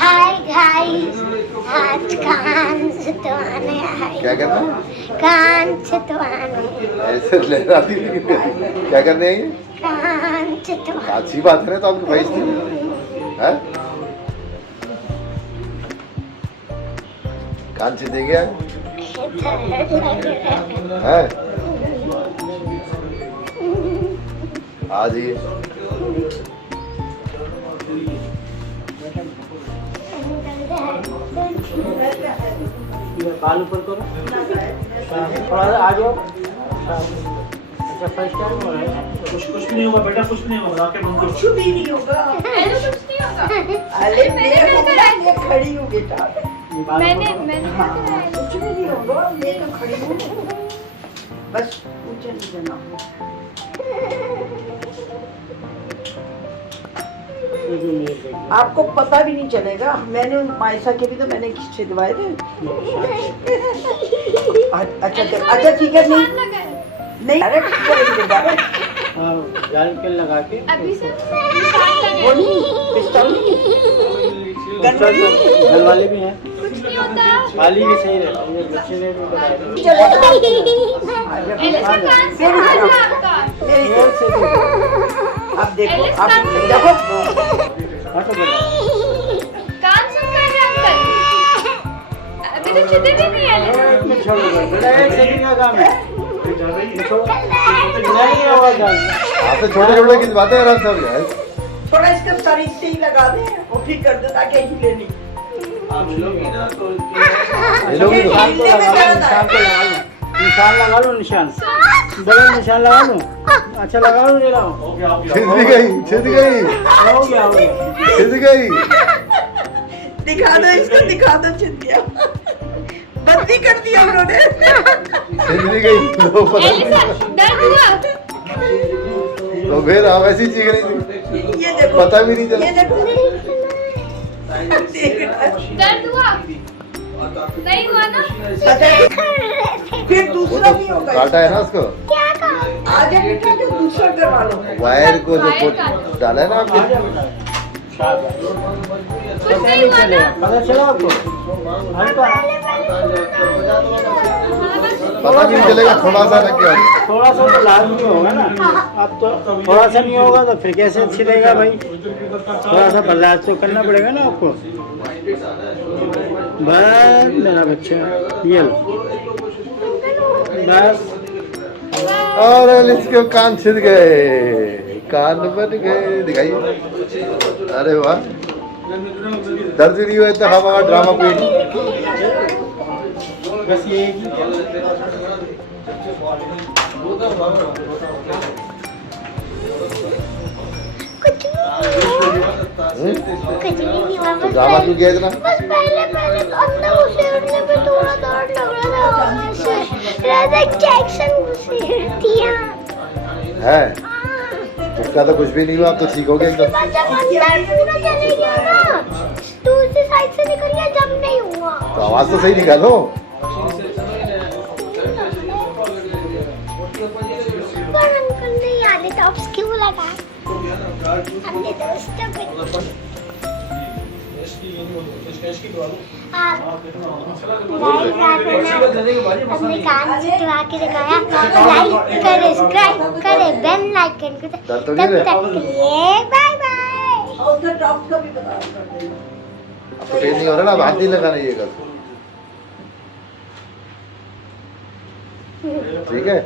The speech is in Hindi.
हाय गाइस, आज कान छिदवाने आए। क्या करना? कान छिदवाने। ऐसे लहराती क्या करने आई? कान छिदवाने। अच्छी बात है तो आपकी भाई है कान छिदेंगे हैं? आ जाइए। बाल ऊपर करो, थोड़ा सा आ जाओ। अच्छा फर्स्ट टाइम हो रहा है। कुछ नहीं होगा बेटा, कुछ नहीं होगा, आके बंद करो। कुछ भी नहीं होगा, कुछ नहीं होगा। अरे मैं खड़ी हूँ बेटा, मैंने कुछ भी नहीं होगा, मैं तो खड़ी हूँ, बस ऊंचा नहीं जाना। आपको पता भी नहीं चलेगा। मैंने मायसा के भी तो मैंने छिदवाए थे। अच्छा अच्छा ठीक है। नहीं अरे जाल के लगा के अभी से पिस्तौल गन वाले भी हैं, कुछ नहीं होता, खाली भी सही रहता है। बच्चे ने भी बताया आप देखो, आप देखो कान सुन कर रहे अंकल, अभी तो छिदे भी नहीं है। छोड़ो बेटा, एक सेकंड का काम है। नहीं होगा जान, आपसे छोटे छोटे की बातें हैं सब यार। थोड़ा इसका सारी से ही लगा दे और ठीक कर दे ताकि हिले नहीं। निशान लगा लो, निशान बड़ा निशान लगा लो। अच्छा लगा लो, ले लाओ। छिद गई हो गया छिद गई। दिखा दो इसको, दिखा दो, छिद गया। बंदी कर दिया उन्होंने। छिद भी गई तो पता नहीं। डर हुआ तो फिर आप ऐसी चीज नहीं ये देखो, पता भी नहीं चला। ये देखो दर्द हुआ नहीं हुआ ना? फिर दूसरा भी होगा। काटा है ना उसको? आगे बेटा जो दूसरा करवा लो। वायर को जो डाला है ना आपने, कुछ नहीं हुआ ना? पता चला आपको? पता नहीं चलेगा, थोड़ा सा लग गया। थोड़ा सा तो लाजमी होगा ना। अब तो थोड़ा सा नहीं होगा तो फिर कैसे छिलेगा भाई? थोड़ा सा बर्दाश्त तो करना पड़ेगा ना आपको। बस मेरा बच्चा, ये लो बस। और इसके कान छिद गए, कान बन गए। दिखाइए, अरे वाह, दर्द नहीं हुआ इतना हवा ड्रामा क्वीन। बस ये ड्रामा क्यों किया इतना? बस पहले तो अंदर घुसेड़ने पे थोड़ा डर लग रहा था, वैसे जैक्सन घुसेड़तियां है। उसका तो कुछ भी नहीं हुआ, आप तो ठीक हो गए एकदम। जब अंदर पूरा चले गया ना, दूसरी साइड से निकल गया, जब नहीं हुआ। तो आवाज तो सही निकालो। पर अंकल ने याद है टॉप्स क्यों लगा? अपने दोस्तों पे अपने कान छिदवा के दिखाया। लाइक करे, सब्सक्राइब करे, बेल आइकन को तब तक के लिए बाय बाय। और उधर टॉप का भी बता कर देना। अब तो नहीं हो रहा ना, हाथ नहीं लगाना ये कर। ठीक है।